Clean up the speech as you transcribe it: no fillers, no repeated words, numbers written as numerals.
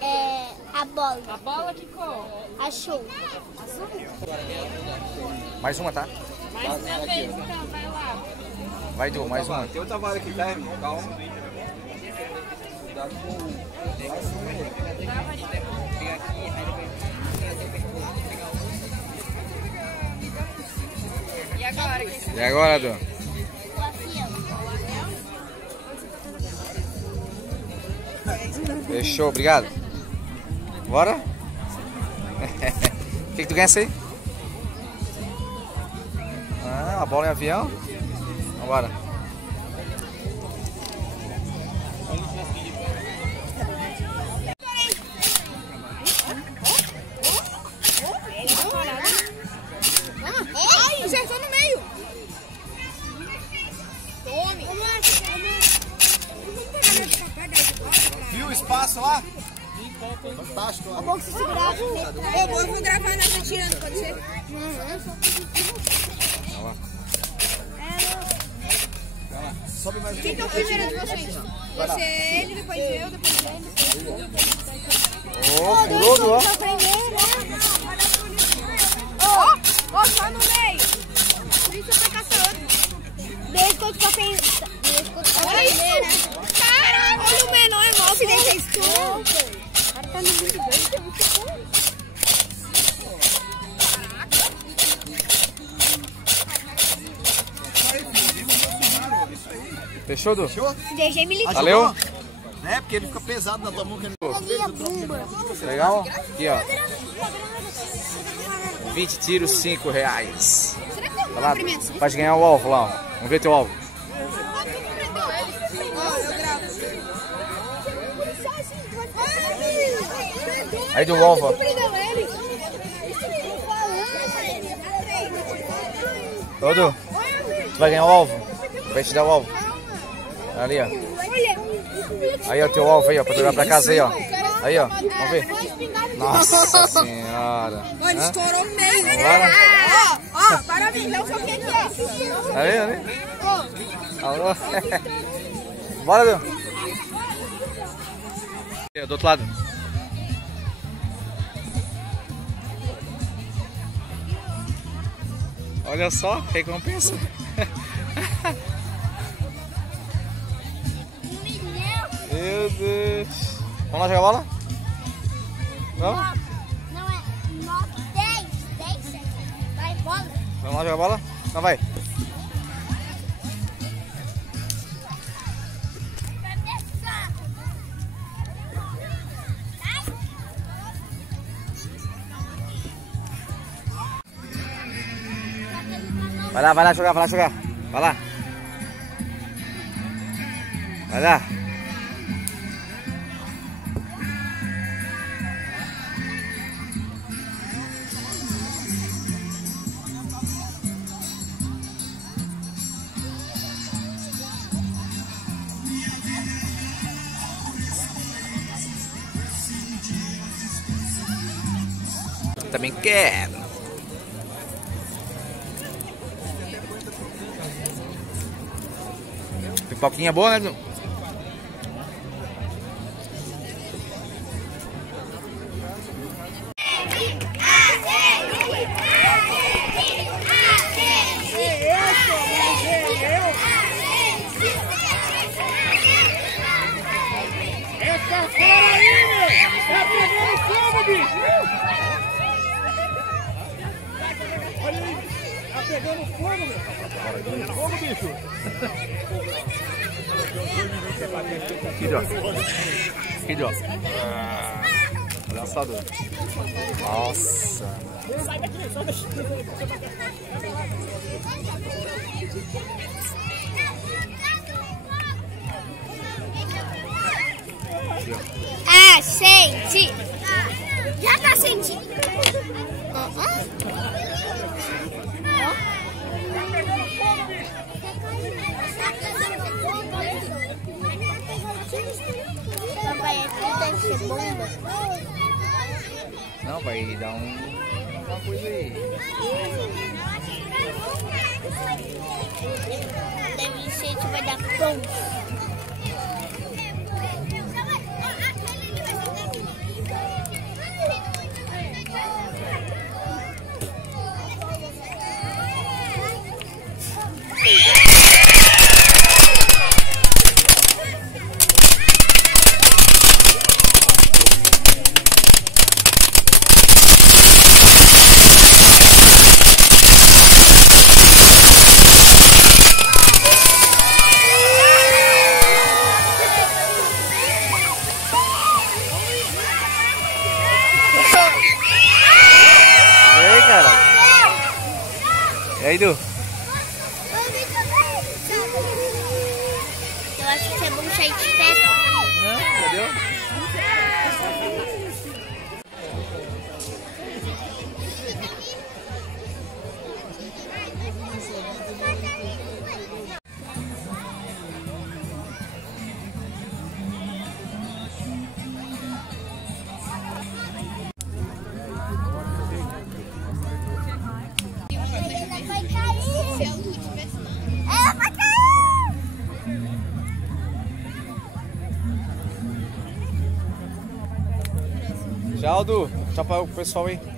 É a bola. A bola que cor? Azul. Azul? Mais uma, tá? Mais minha vez, então, vai lá. Vai, Du, mais uma. Tem outra vara aqui, tá, irmão? Calma. Cuidado com o... E agora? E agora, Du? O avião. Fechou, obrigado. Bora? O que tu ganha aí? Ah, a bola em avião? Vambora. Ai, acertou no meio. Tome. Viu o espaço lá? Fantástico. Eu vou segurar. Eu vou gravar nessa tirando, pode ser? Sobe mais um Quem que é o primeiro de vocês? Você, ele, depois eu, depois ele. Ô, pulou, Du, ó. Ó, só no meio. Por isso eu vou caçar outro. Biscoito pra frente. Olha isso. Caralho, olha o menor, é mal, se deixa isso. O cara tá no muito bem, é muito bom. Fechou, Du? Deixei me ligar. Valeu? É, porque ele fica pesado na tua mão. Que ele... Ali a bomba. Legal? Aqui, ó. 20 tiros, R$5. Vai lá, pode ganhar o alvo lá, ó. Vamos ver teu alvo. Aí do alvo, ó. Ô, Du, tu vai ganhar o alvo. Vai te dar o alvo. Ali, ó. Aí, ó, teu alvo aí, ó, pra jogar pra casa aí, ó. Aí, ó, vamos ver. Nossa senhora. Olha, estourou o meio. Bora. Ó, parabéns, dá um pouquinho aqui, ó. Ali, ali. Alô. Bora, Du. Do outro lado. Olha só, recompensa. Meu Deus. Vamos lá jogar bola? Vamos? Não é 9, 10, 10, vai, bola. Vamos lá jogar bola? Então vai. Vai lá jogar, vai lá jogar. Vai lá. Vai lá. Também quero. Pipoquinha boa, né? Essa fora aí, meu! Tá pegando fogo, bicho! Olha aí! Tá pegando fogo, meu! Tá pegando fogo, bicho! Aqui, ó. Aqui, ó. Lançador. Nossa. Sai daqui, sai daqui! Ah, sente. Já tá sentindo. Papai, aqui deve ser bomba. Não, vai dar uma coisa aí. Deve ser que vai dar ponto. E aí, Du? Eu acho que é bom sair de perto. Não, entendeu? Vai cair! Ela vai cair! Tchau, Du. Tchau para o pessoal aí.